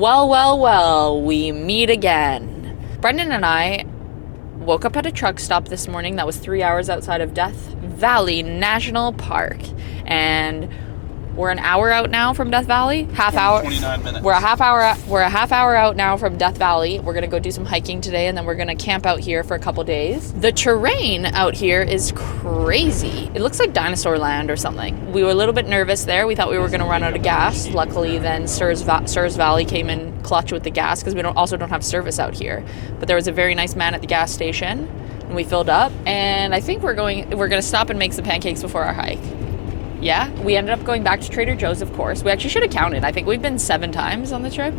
Well, we meet again. Brendan and I woke up at a truck stop this morning that was 3 hours outside of Death Valley National Park. And we're an hour out now from Death Valley. 29 minutes. We're a half hour out now from Death Valley. We're gonna go do some hiking today, and then we're gonna camp out here for a couple days. The terrain out here is crazy. It looks like dinosaur land or something. We were a little bit nervous there. We thought we were gonna run out of gas. Luckily, then Surs Valley came in clutch with the gas because we don't have service out here. But there was a very nice man at the gas station, and we filled up. And I think we're gonna stop and make some pancakes before our hike. Yeah, we ended up going back to Trader Joe's, of course. We actually should have counted. I think we've been 7 times on the trip.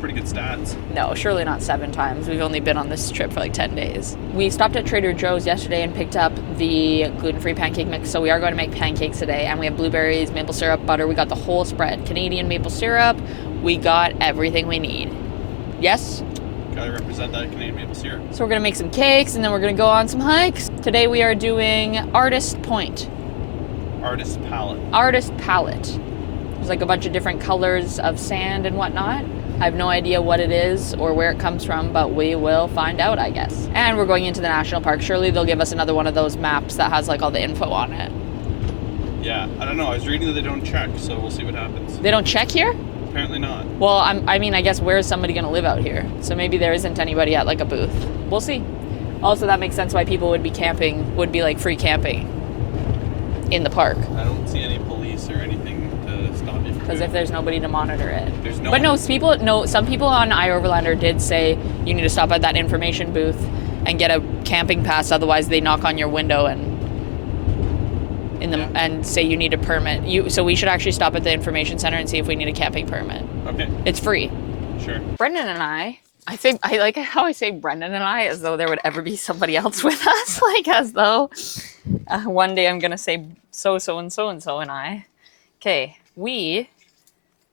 Pretty good stats. No, surely not 7 times. We've only been on this trip for like 10 days. We stopped at Trader Joe's yesterday and picked up the gluten-free pancake mix. So we are going to make pancakes today. And we have blueberries, maple syrup, butter. We got the whole spread. Canadian maple syrup. We got everything we need. Yes? Gotta represent that Canadian maple syrup. So we're going to make some cakes and then we're going to go on some hikes. Today we are doing Artist Point. Artist palette. There's like a bunch of different colors of sand and whatnot. I have no idea what it is or where it comes from, but we will find out, I guess. And we're going into the national park. Surely they'll give us another one of those maps that has like all the info on it. Yeah, I don't know. I was reading that they don't check, so we'll see what happens. They don't check here? Apparently not. Well, I guess where is somebody going to live out here? So maybe there isn't anybody at like a booth. We'll see. Also, that makes sense why people would be like free camping in the park. I don't see any police or anything to stop you. Because if there's nobody to monitor it. There's no. But no, some people on iOverlander did say you need to stop at that information booth and get a camping pass. Otherwise, they knock on your window and say you need a permit. So we should actually stop at the information center and see if we need a camping permit. Okay. It's free. Sure. Brendan and I like how I say Brendan and I as though there would ever be somebody else with us. Like as though one day I'm gonna say so and I. Okay, we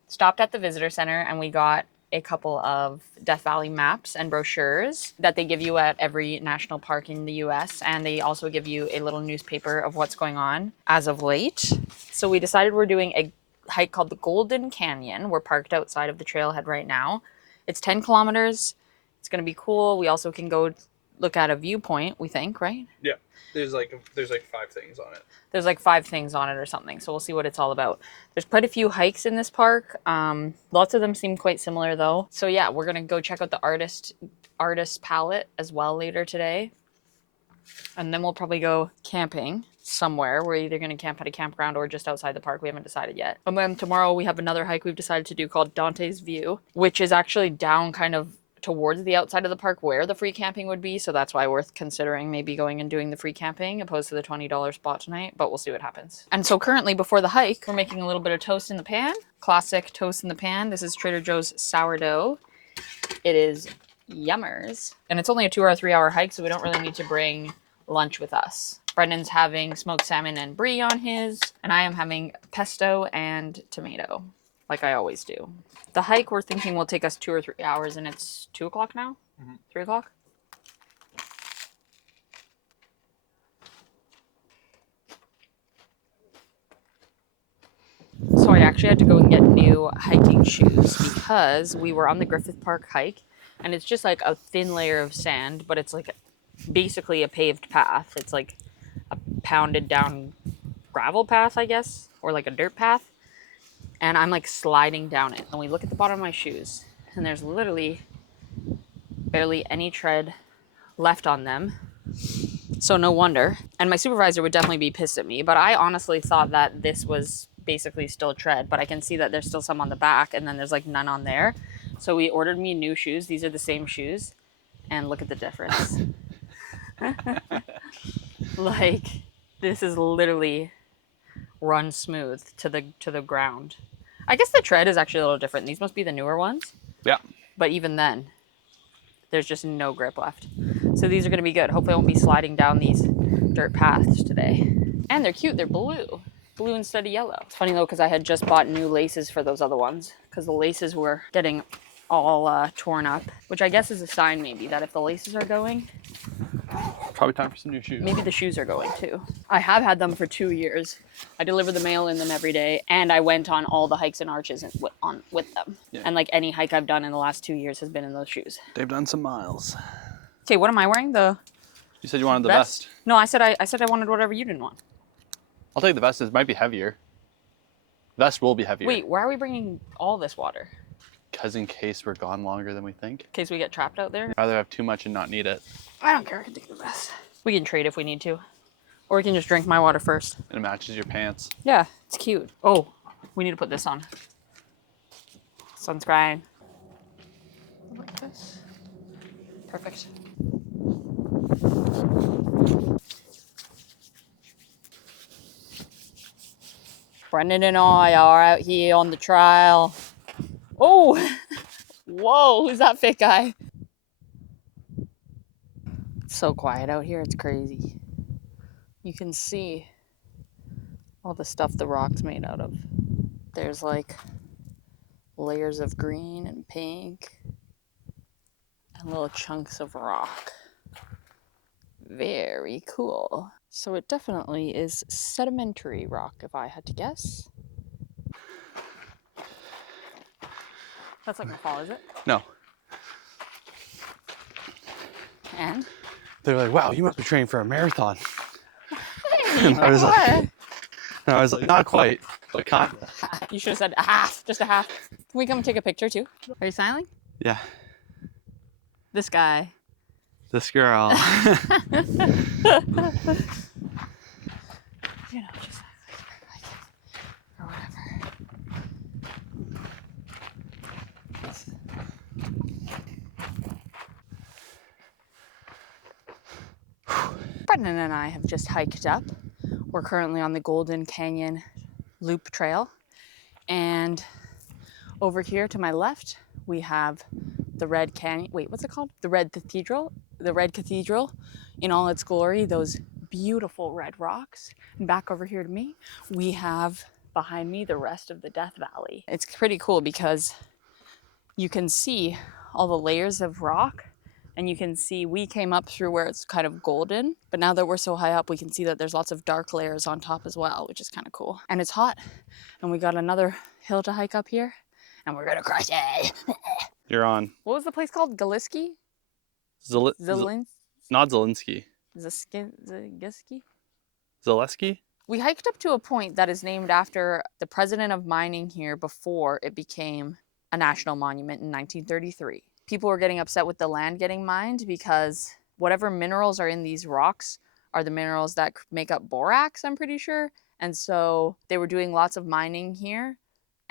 stopped at the visitor center and we got a couple of Death Valley maps and brochures that they give you at every national park in the US, and they also give you a little newspaper of what's going on as of late. So we decided we're doing a hike called the Golden Canyon. We're parked outside of the trailhead right now. It's 10 kilometers. It's going to be cool. We also can go look at a viewpoint, we think, right? Yeah. There's like 5 things on it. There's like 5 things on it or something. So we'll see what it's all about. There's quite a few hikes in this park. Lots of them seem quite similar though. So yeah, we're going to go check out the artist palette as well later today. And then we'll probably go camping somewhere. We're either going to camp at a campground or just outside the park. We haven't decided yet. And then tomorrow we have another hike we've decided to do called Dante's View, which is actually down kind of towards the outside of the park where the free camping would be. So that's why we're considering maybe going and doing the free camping opposed to the $20 spot tonight, but we'll see what happens. And so currently before the hike, we're making a little bit of toast in the pan. Classic toast in the pan. This is Trader Joe's sourdough. It is yummers. And it's only a 2 or 3 hour hike, so we don't really need to bring lunch with us. Brendan's having smoked salmon and brie on his, and I am having pesto and tomato, like I always do. The hike we're thinking will take us 2 or 3 hours, and it's 2 o'clock now? 3 o'clock? So I actually had to go and get new hiking shoes because we were on the Griffith Park hike, and it's just like a thin layer of sand, but it's like basically a paved path. It's like a pounded down gravel path, I guess, or like a dirt path. And I'm like sliding down it. And we look at the bottom of my shoes and there's literally barely any tread left on them. So no wonder. And my supervisor would definitely be pissed at me, but I honestly thought that this was basically still tread, but I can see that there's still some on the back and then there's like none on there. So we ordered me new shoes. These are the same shoes. And look at the difference. Like this is literally run smooth to the ground. I guess the tread is actually a little different. These must be the newer ones. Yeah. But even then, there's just no grip left. So these are going to be good. Hopefully I won't be sliding down these dirt paths today. And they're cute. They're blue. Blue instead of yellow. It's funny though, because I had just bought new laces for those other ones because the laces were getting all torn up, which I guess is a sign maybe that if the laces are going, Probably time for some new shoes. Maybe the shoes are going too. I have had them for 2 years. I deliver the mail in them every day, and I went on all the hikes and arches with them. Yeah. And like any hike I've done in the last 2 years has been in those shoes. They've done some miles. Okay, what am I wearing? The You said you wanted the vest. No, I said I wanted whatever you didn't want. I'll take the vest. It might be heavier. Vest will be heavier. Wait, why are we bringing all this water? Because in case we're gone longer than we think. In case we get trapped out there? I'd rather have too much and not need it. I don't care. I can take the vest. We can trade if we need to. Or we can just drink my water first. And it matches your pants. Yeah, it's cute. Oh, we need to put this on. Sunscreen. Like this. Perfect. Brendan and I are out here on the trail. Oh! Whoa, who's that fit guy? It's so quiet out here, it's crazy. You can see all the stuff the rock's made out of. There's like layers of green and pink and little chunks of rock. Very cool. So it definitely is sedimentary rock, if I had to guess. That's not gonna fall, is it? No. And? They're like, wow, you must be training for a marathon. And I was like, not quite, but kind of. You should have said a half, just a half. Can we come take a picture too? Are you smiling? Yeah. This guy. This girl. You know, just like or whatever. Brendan and I have just hiked up. We're currently on the Golden Canyon Loop Trail. And over here to my left, we have the Red Canyon. Wait, what's it called? The Red Cathedral. The Red Cathedral in all its glory, those beautiful red rocks. And back over here to me, we have behind me the rest of the Death Valley. It's pretty cool because you can see all the layers of rock, and you can see we came up through where it's kind of golden, but now that we're so high up, we can see that there's lots of dark layers on top as well, which is kind of cool. And it's hot, and we got another hill to hike up here, and we're gonna crush it. You're on. What was the place called? Galiski? Not Zelensky. Zaleski? Zaleski? We hiked up to a point that is named after the president of mining here before it became a national monument in 1933. People were getting upset with the land getting mined because whatever minerals are in these rocks are the minerals that make up borax, I'm pretty sure. And so they were doing lots of mining here,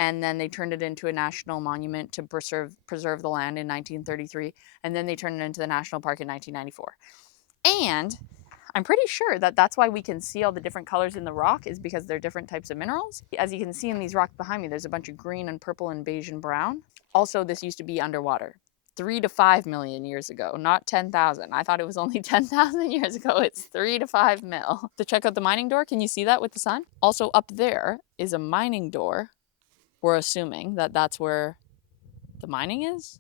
and then they turned it into a national monument to preserve the land in 1933, and then they turned it into the national park in 1994. And I'm pretty sure that that's why we can see all the different colors in the rock, is because they're different types of minerals. As you can see in these rocks behind me, there's a bunch of green and purple and beige and brown. Also, this used to be underwater 3 to 5 million years ago, not 10,000. I thought it was only 10,000 years ago. It's 3 to 5 mil. To check out the mining door, can you see that with the sun? Also up there is a mining door. We're assuming that that's where the mining is.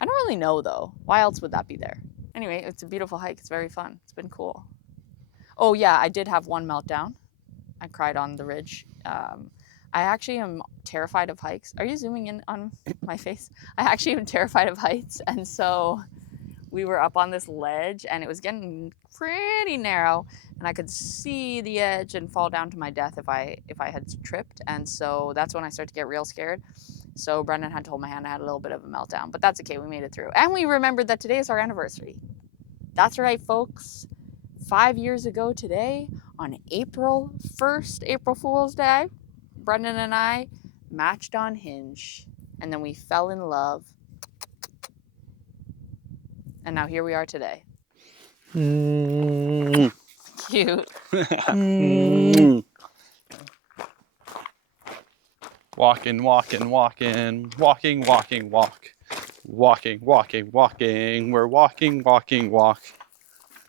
I don't really know though. Why else would that be there? Anyway, it's a beautiful hike. It's very fun. It's been cool. Oh yeah, I did have one meltdown. I cried on the ridge. I actually am terrified of hikes. Are you zooming in on my face? I actually am terrified of heights. And so we were up on this ledge and it was getting pretty narrow and I could see the edge and fall down to my death if I had tripped. And so that's when I started to get real scared. So Brendan had to hold my hand. I had a little bit of a meltdown, but that's okay. We made it through. And we remembered that today is our anniversary. That's right, folks. 5 years ago today, on April 1st, April Fool's Day, Brendan and I matched on Hinge, and then we fell in love. And now here we are today. Cute. Walking, walking, walking, walking, walking, walk. Walking, walking, walking. We're walking, walking, walk.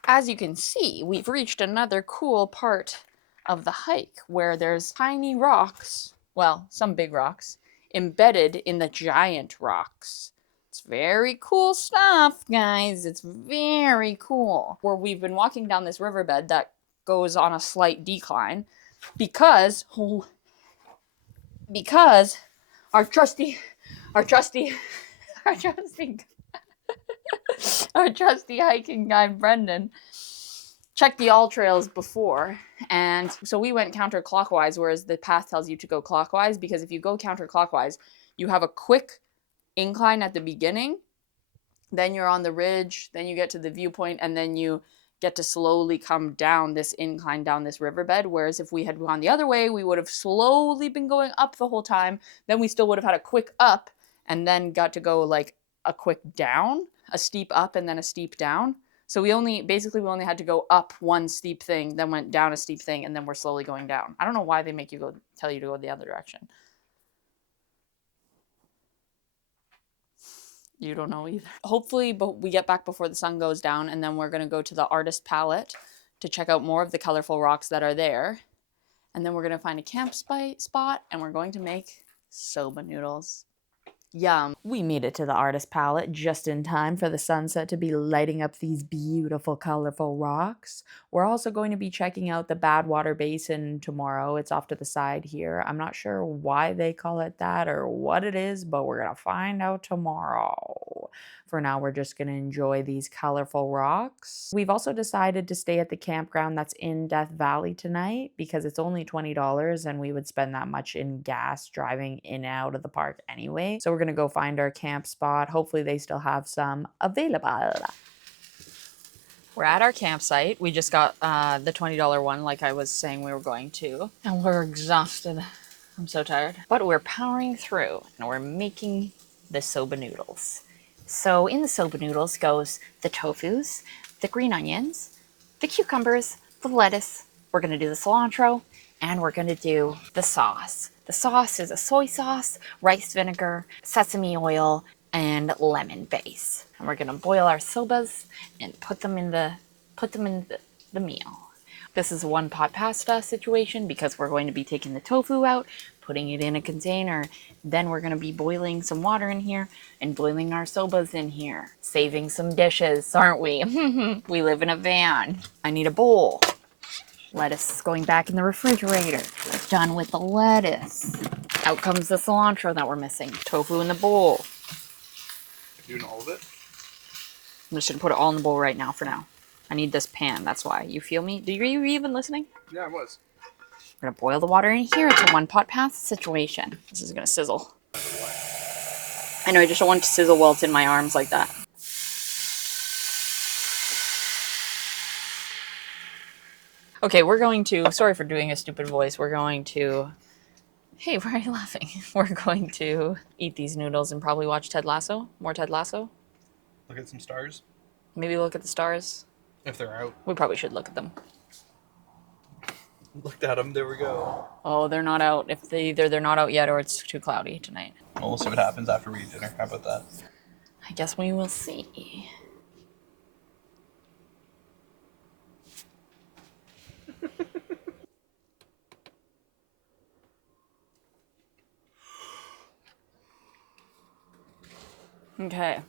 As you can see, we've reached another cool part of the hike where there's tiny rocks, well, some big rocks, embedded in the giant rocks. It's very cool stuff, guys. It's very cool. Where we've been walking down this riverbed that goes on a slight decline because our trusty our trusty hiking guide Brendan checked the all trails before, and so we went counterclockwise, whereas the path tells you to go clockwise, because if you go counterclockwise, you have a quick incline at the beginning, then you're on the ridge, then you get to the viewpoint, and then you get to slowly come down this incline down this riverbed. Whereas if we had gone the other way, we would have slowly been going up the whole time. Then we still would have had a quick up and then got to go like a quick down, a steep up and then a steep down. So we only had to go up one steep thing, then went down a steep thing, and then we're slowly going down. I don't know why they make you tell you to go the other direction. You don't know either. Hopefully, but we get back before the sun goes down, and then we're going to go to the artist palette to check out more of the colorful rocks that are there. And then we're going to find a camp spot, and we're going to make soba noodles. Yum. We made it to the artist palette just in time for the sunset to be lighting up these beautiful, colorful rocks. We're also going to be checking out the Badwater Basin tomorrow. It's off to the side here. I'm not sure why they call it that or what it is, but we're going to find out tomorrow. For now, we're just going to enjoy these colorful rocks. We've also decided to stay at the campground that's in Death Valley tonight because it's only $20 and we would spend that much in gas driving in and out of the park anyway. So we're going to go find our camp spot. Hopefully they still have some available. We're at our campsite. We just got the $20 one like I was saying we were going to. And we're exhausted. I'm so tired. But we're powering through and we're making the soba noodles. So in the soba noodles goes the tofus, the green onions, the cucumbers, the lettuce. We're going to do the cilantro, and we're going to do the sauce. The sauce is a soy sauce, rice vinegar, sesame oil, and lemon base. And we're going to boil our sobas and put them in the meal. This is a one pot pasta situation because we're going to be taking the tofu out, putting it in a container. Then we're going to be boiling some water in here and boiling our sobas in here. Saving some dishes, aren't we? We live in a van. I need a bowl. Lettuce is going back in the refrigerator. Done with the lettuce. Out comes the cilantro that we're missing. Tofu in the bowl. Doing all of it? I'm just going to put it all in the bowl right now for now. I need this pan, that's why. You feel me? Are you even listening? Yeah, I was. We're going to boil the water in here. It's a one pot pasta situation. This is going to sizzle. I know, I just don't want it to sizzle while it's in my arms like that. Okay, we're going to, sorry for doing a stupid voice, we're going to, hey, why are you laughing? We're going to eat these noodles and probably watch Ted Lasso, more Ted Lasso. Look at some stars. Maybe look at the stars. If they're out. We probably should look at them. Looked at them, there we go. Oh, they're not out. If they're not out yet or it's too cloudy tonight. Well, we'll see what happens after we eat dinner. How about that? I guess we will see. Okay.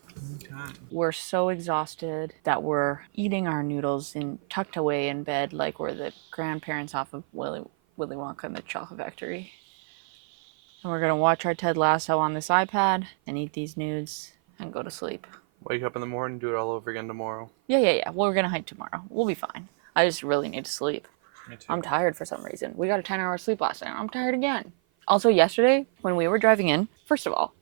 We're so exhausted that we're eating our noodles and tucked away in bed like we're the grandparents off of Willy Wonka and the Chocolate Factory. And we're going to watch our Ted Lasso on this iPad and eat these nudes and go to sleep. Wake up in the morning, do it all over again tomorrow. Yeah. Well, we're going to hike tomorrow. We'll be fine. I just really need to sleep. Me too. I'm tired for some reason. We got a 10-hour sleep last night. I'm tired again. Also, yesterday, when we were driving in, first of all,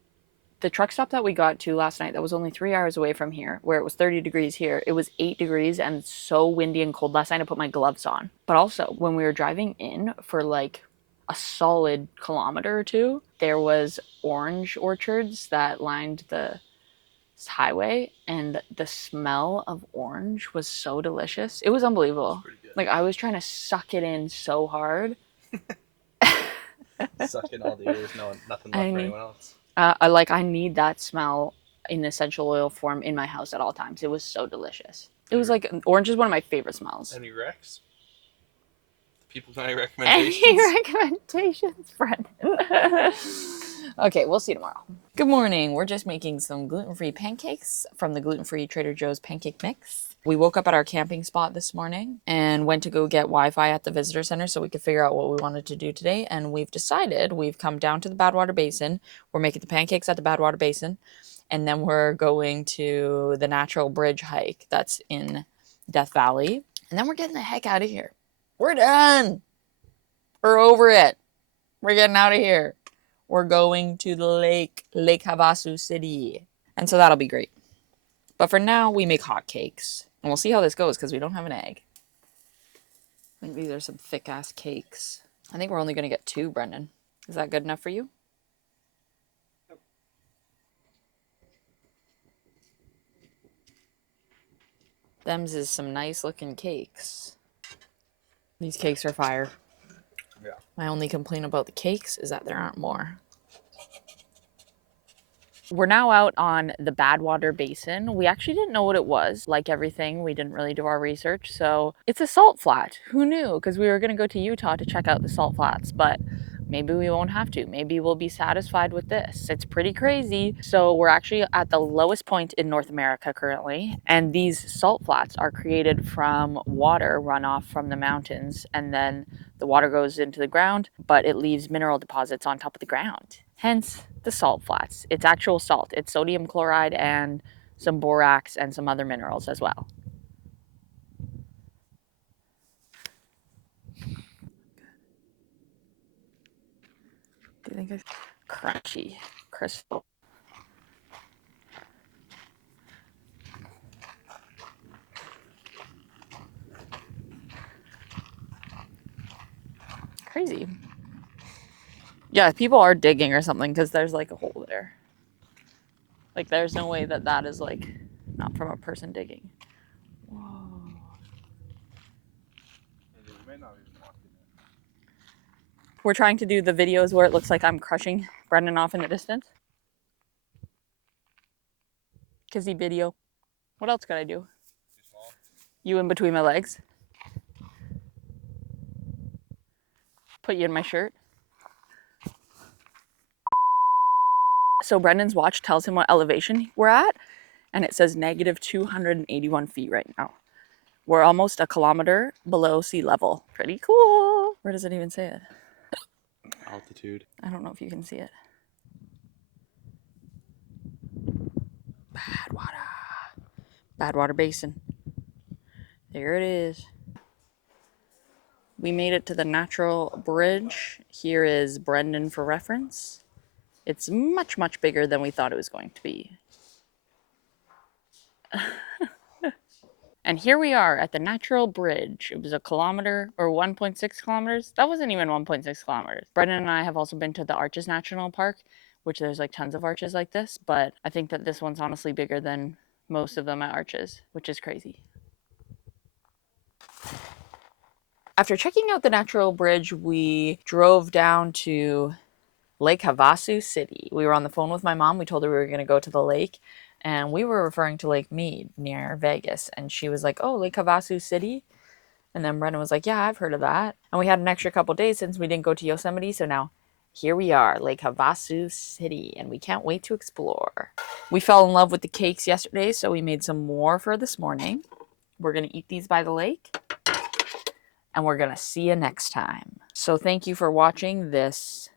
the truck stop that we got to last night that was only 3 hours away from here, where it was 30 degrees here, it was 8 degrees and so windy and cold last night I put my gloves on. But also, when we were driving in for like a solid kilometer or two, there was orange orchards that lined the highway, and the smell of orange was so delicious. It was unbelievable. Like, I was trying to suck it in so hard. Suck in all the ears, nothing left for anyone else. I need that smell in essential oil form in my house at all times. It was so delicious. It was like, orange is one of my favorite smells. Any recs? People got any recommendations? Any recommendations, Brendan? Okay, we'll see you tomorrow. Good morning. We're just making some gluten-free pancakes from the gluten-free Trader Joe's pancake mix. We woke up at our camping spot this morning and went to go get Wi-Fi at the visitor center so we could figure out what we wanted to do today. And we've decided we've come down to the Badwater Basin. We're making the pancakes at the Badwater Basin. And then we're going to the Natural Bridge hike that's in Death Valley. And then we're getting the heck out of here. We're done. We're over it. We're getting out of here. We're going to the lake, Lake Havasu City. And so that'll be great. But for now, we make hot cakes. And we'll see how this goes because we don't have an egg. I think these are some thick-ass cakes. I think we're only going to get 2, Brendan. Is that good enough for you? Them's is some nice-looking cakes. These cakes are fire. Yeah. My only complaint about the cakes is that there aren't more. We're now out on the Badwater Basin. We actually didn't know what it was. Like everything, we didn't really do our research. So it's a salt flat. Who knew? Because we were going to go to Utah to check out the salt flats, but maybe we won't have to. Maybe we'll be satisfied with this. It's pretty crazy. So we're actually at the lowest point in North America currently. And these salt flats are created from water runoff from the mountains. And then the water goes into the ground, but it leaves mineral deposits on top of the ground. Hence the salt flats. It's actual salt. It's sodium chloride and some borax and some other minerals as well. Do you think it's crunchy, crystal? Crazy. Yeah, people are digging or something because there's like a hole there. Like there's no way that that is like not from a person digging. Whoa. We're trying to do the videos where it looks like I'm crushing Brendan off in the distance. Kizzy video. What else could I do? You in between my legs. Put you in my shirt. So Brendan's watch tells him what elevation we're at, and it says negative 281 feet right now. We're almost a kilometer below sea level. Pretty cool. Where does it even say it? Altitude. I don't know if you can see it. Badwater Basin. There it is. We made it to the Natural Bridge. Here is Brendan for reference. It's much, much bigger than we thought it was going to be. And here we are at the Natural Bridge. It was a kilometer or 1.6 kilometers. That wasn't even 1.6 kilometers. Brendan and I have also been to the Arches National Park, which there's like tons of arches like this, but I think that this one's honestly bigger than most of them at Arches, which is crazy. After checking out the Natural Bridge, we drove down to Lake Havasu City. We were on the phone with my mom. We told her we were going to go to the lake, and we were referring to Lake Mead near Vegas. And she was like, oh, Lake Havasu City? And then Brendan was like, yeah, I've heard of that. And we had an extra couple days since we didn't go to Yosemite, so now here we are, Lake Havasu City, and we can't wait to explore. We fell in love with the cakes yesterday, so we made some more for this morning. We're going to eat these by the lake, and we're going to see you next time. So thank you for watching this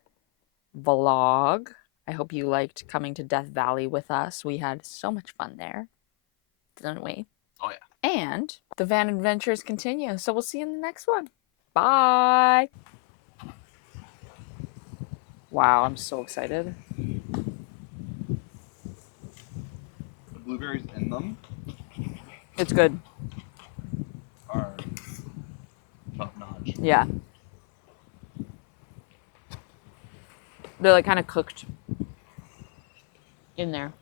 vlog. I hope you liked coming to Death Valley with us. We had so much fun there, didn't we? Oh yeah. And the van adventures continue. So we'll see you in the next one. Bye. Wow, I'm so excited. The blueberries in them It's good. are top notch. Yeah. They're like kind of cooked in there.